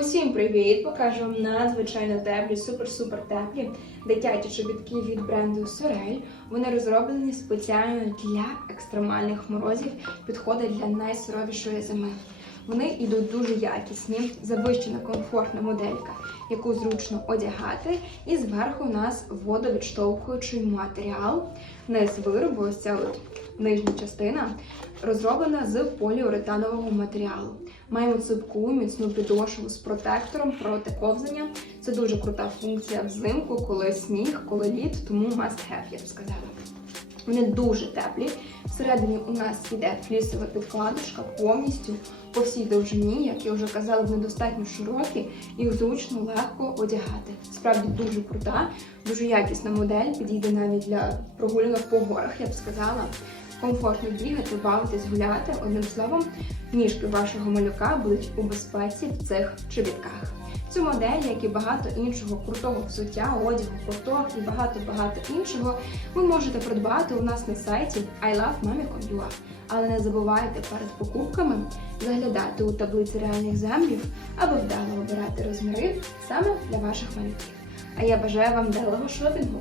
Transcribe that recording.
Усім привіт! Покажу вам надзвичайно теплі, супер-супер теплі дитячі чобітки від бренду Sorel. Вони розроблені спеціально для екстремальних морозів, підходять для найсуровішої зими. Вони йдуть дуже якісні, завищена комфортна моделька, яку зручно одягати, і зверху у нас водовідштовхуючий матеріал. Низ виробу, ось ця от нижня частина, розроблена з поліуретанового матеріалу. Маємо цупку, міцну підошву з протектором проти ковзання. Це дуже крута функція взимку, коли сніг, коли лід, тому must have, я б сказала. Вони дуже теплі. Всередині у нас іде флісова підкладочка повністю по всій довжині, як я вже казала, вони достатньо широкі, їх зручно, легко одягати. Справді дуже крута, дуже якісна модель, підійде навіть для прогулянок по горах, я б сказала. Комфортно бігати, бавитись, гуляти. Одним словом, ніжки вашого малюка будуть у безпеці в цих чобітках. Цю модель, як і багато іншого крутого взуття, одягу, курток і багато-багато іншого, ви можете придбати у нас на сайті ilovemami.com.ua. Але не забувайте перед покупками заглядати у таблиці реальних землів, аби вдало обирати розміри саме для ваших малюків. А я бажаю вам вдалого шопінгу!